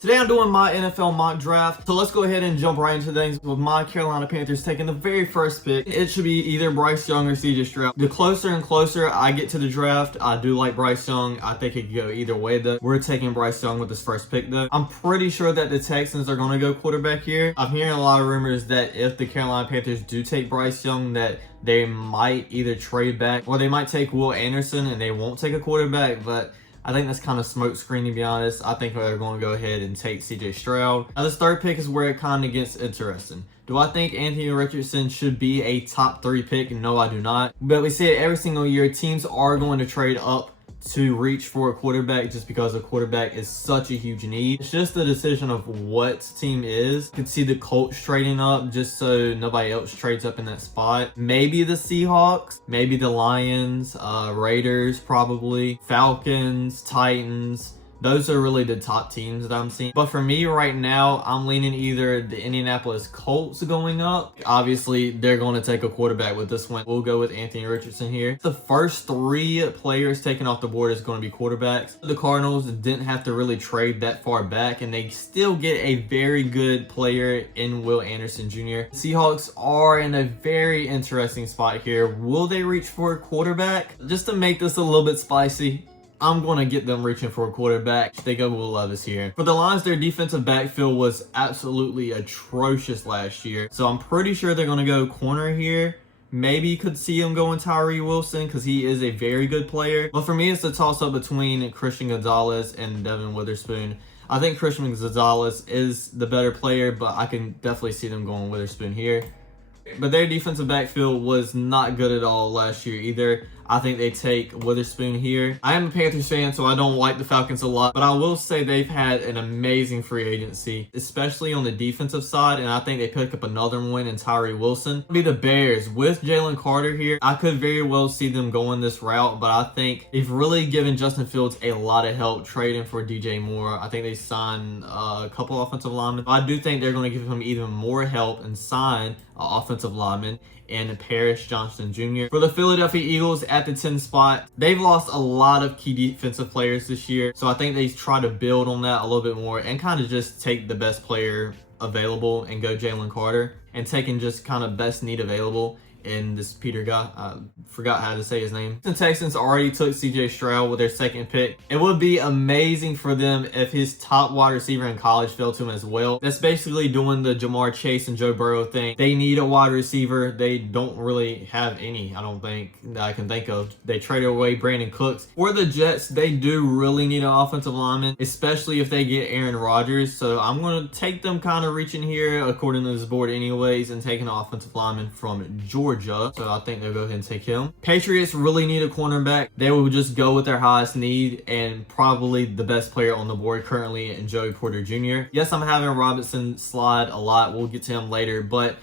Today I'm doing my NFL mock draft, so let's go ahead and jump right into things with my Carolina Panthers taking the very first pick. It should be either Bryce Young or CJ Stroud. The closer and closer I get to the draft, I do like Bryce Young. I think it could go either way though. We're taking Bryce Young with this first pick though. I'm pretty sure that the Texans are going to go quarterback here. I'm hearing a lot of rumors that if the Carolina Panthers do take Bryce Young, that they might either trade back or they might take Will Anderson and they won't take a quarterback, but I think that's kind of smoke screen, to be honest. I think they're going to go ahead and take CJ Stroud. Now, this third pick is where it kind of gets interesting. Do I think Anthony Richardson should be a top 3 pick? No, I do not. But we see it every single year. Teams are going to trade up to reach for a quarterback just because a quarterback is such a huge need. It's just the decision of what team is. You can see the Colts trading up just so nobody else trades up in that spot. Maybe the Seahawks, maybe the Lions, Raiders probably, Falcons, Titans. Those are really the top teams that I'm seeing. But for me right now, I'm leaning either the Indianapolis Colts going up. Obviously, they're going to take a quarterback with this one. We'll go with Anthony Richardson here. The first 3 players taken off the board is going to be quarterbacks. The Cardinals didn't have to really trade that far back, and they still get a very good player in Will Anderson Jr. Seahawks are in a very interesting spot here. Will they reach for a quarterback? Just to make this a little bit spicy, I'm going to get them reaching for a quarterback. They go Will Levis here. For the Lions, their defensive backfield was absolutely atrocious last year. So I'm pretty sure they're going to go corner here. Maybe you could see him going Tyree Wilson because he is a very good player. But for me, it's a toss-up between Christian Gonzalez and Devin Witherspoon. I think Christian Gonzalez is the better player, but I can definitely see them going Witherspoon here. But their defensive backfield was not good at all last year either. I think they take Witherspoon here. I am a Panthers fan, so I don't like the Falcons a lot, but I will say they've had an amazing free agency, especially on the defensive side, and I think they pick up another one in Tyree Wilson. It'll be the Bears with Jalen Carter here. I could very well see them going this route, but I think they've really given Justin Fields a lot of help trading for DJ Moore. I think they signed a couple offensive linemen. I do think they're going to give him even more help and sign an offensive lineman and Paris Johnson Jr. For the Philadelphia Eagles at the 10 spot, they've lost a lot of key defensive players this year. So I think they try to build on that a little bit more and kind of just take the best player available and go Jalen Carter, and taking just kind of best need available in this Peter guy. I forgot how to say his name. The Texans already took CJ Stroud with their second pick. It would be amazing for them if his top wide receiver in college fell to him as well. That's basically doing the Jamar Chase and Joe Burrow thing. They need a wide receiver. They don't really have any, I don't think, that I can think of. They traded away Brandon Cooks. For the Jets, they do really need an offensive lineman, especially if they get Aaron Rodgers. So I'm going to take them kind of reaching here according to this board anyways and taking an offensive lineman from Georgia. So I think they'll go ahead and take him. Patriots really need a cornerback. They will just go with their highest need and probably the best player on the board currently in Joey Porter Jr. Yes, I'm having Robinson slide a lot. We'll get to him later, but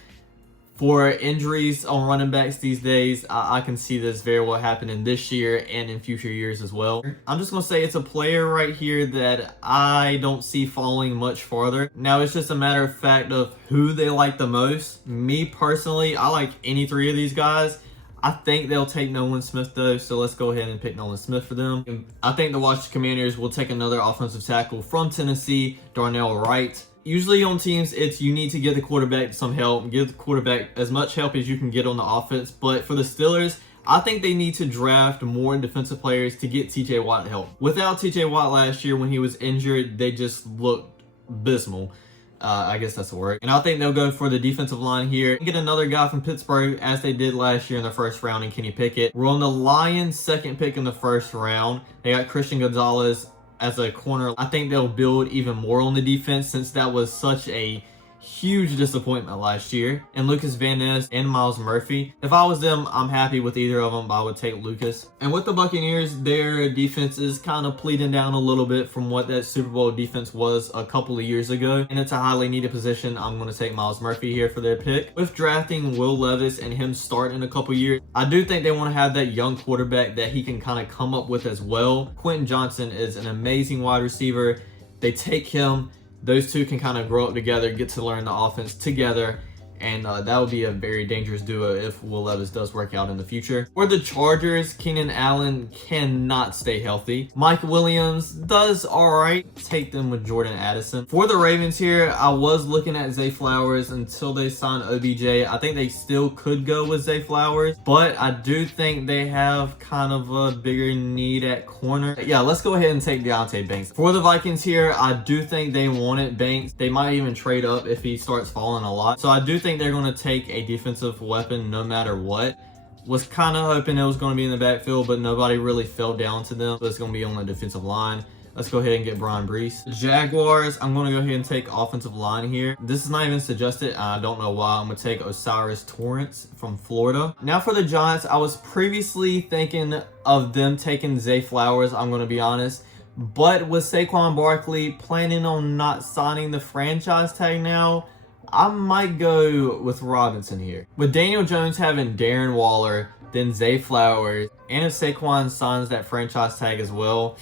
for injuries on running backs these days, I can see this very well happening this year and in future years as well. I'm just going to say it's a player right here that I don't see falling much farther. Now, it's just a matter of fact of who they like the most. Me personally, I like any 3 of these guys. I think they'll take Nolan Smith though, so let's go ahead and pick Nolan Smith for them. I think the Washington Commanders will take another offensive tackle from Tennessee, Darnell Wright. Usually on teams, it's you need to give the quarterback some help, give the quarterback as much help as you can get on the offense. But for the Steelers, I think they need to draft more defensive players to get TJ Watt help. Without TJ Watt last year when he was injured, they just looked abysmal. I guess that's the word. And I think they'll go for the defensive line here. Get another guy from Pittsburgh as they did last year in the first round in Kenny Pickett. We're on the Lions' second pick in the first round. They got Christian Gonzalez as a corner. I think they'll build even more on the defense since that was such a huge disappointment last year. And Lucas Van Ness and Miles Murphy. If I was them, I'm happy with either of them, but I would take Lucas. And with the Buccaneers, their defense is kind of pleading down a little bit from what that Super Bowl defense was a couple of years ago. And it's a highly needed position. I'm going to take Miles Murphy here for their pick. With drafting Will Levis and him start in a couple years, I do think they want to have that young quarterback that he can kind of come up with as well. Quentin Johnson is an amazing wide receiver. They take him. Those two can kind of grow up together, get to learn the offense together, and that would be a very dangerous duo if Will Levis does work out in the future. For the Chargers, Keenan Allen cannot stay healthy. Mike Williams does alright. Take them with Jordan Addison. For the Ravens here, I was looking at Zay Flowers until they signed OBJ. I think they still could go with Zay Flowers, but I do think they have kind of a bigger need at corner. Yeah, let's go ahead and take Deontay Banks. For the Vikings here, I do think they wanted Banks. They might even trade up if he starts falling a lot. So I do think they're going to take a defensive weapon no matter what. Was kind of hoping it was going to be in the backfield, but nobody really fell down to them. So it's going to be on the defensive line. Let's go ahead and get Brian Brees. Jaguars, I'm going to go ahead and take offensive line here. This is not even suggested. I don't know why. I'm going to take Osiris Torrance from Florida. Now for the Giants, I was previously thinking of them taking Zay Flowers, I'm going to be honest. But with Saquon Barkley planning on not signing the franchise tag now, I might go with Robinson here. With Daniel Jones having Darren Waller, then Zay Flowers, and if Saquon signs that franchise tag as well,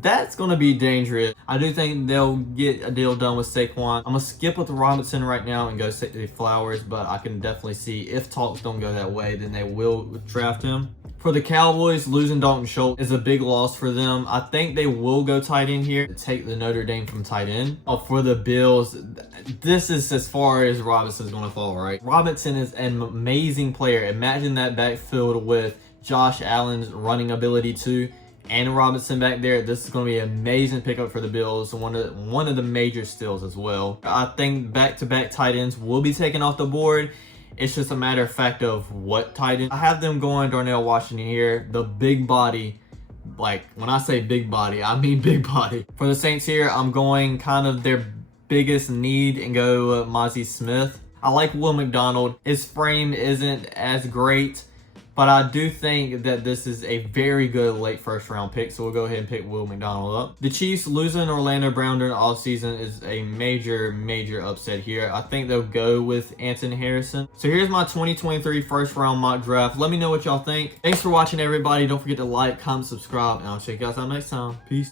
that's going to be dangerous. I do think they'll get a deal done with Saquon. I'm going to skip with Robinson right now and go Zay Flowers, but I can definitely see if talks don't go that way, then they will draft him. For the Cowboys, losing Dalton Schultz is a big loss for them. I think they will go tight end here to take the Notre Dame from tight end. For the Bills, this is as far as Robinson's going to fall, right? Robinson is an amazing player. Imagine that backfield with Josh Allen's running ability too, and Robinson back there. This is going to be an amazing pickup for the Bills. One of the major steals as well. I think back-to-back tight ends will be taken off the board. It's just a matter of fact of what tight end. I have them going Darnell Washington here. The big body. Like, when I say big body, I mean big body. For the Saints here, I'm going kind of their biggest need and go Mozzie Smith. I like Will McDonald. His frame isn't as great, but I do think that this is a very good late first round pick, so we'll go ahead and pick Will McDonald up. The Chiefs losing Orlando Brown during the offseason is a major upset here. I think they'll go with Anthony Harrison. So here's my 2023 first round mock draft. Let me know what y'all think. Thanks for watching, everybody. Don't forget to like, comment, subscribe, and I'll check you guys out next time. Peace.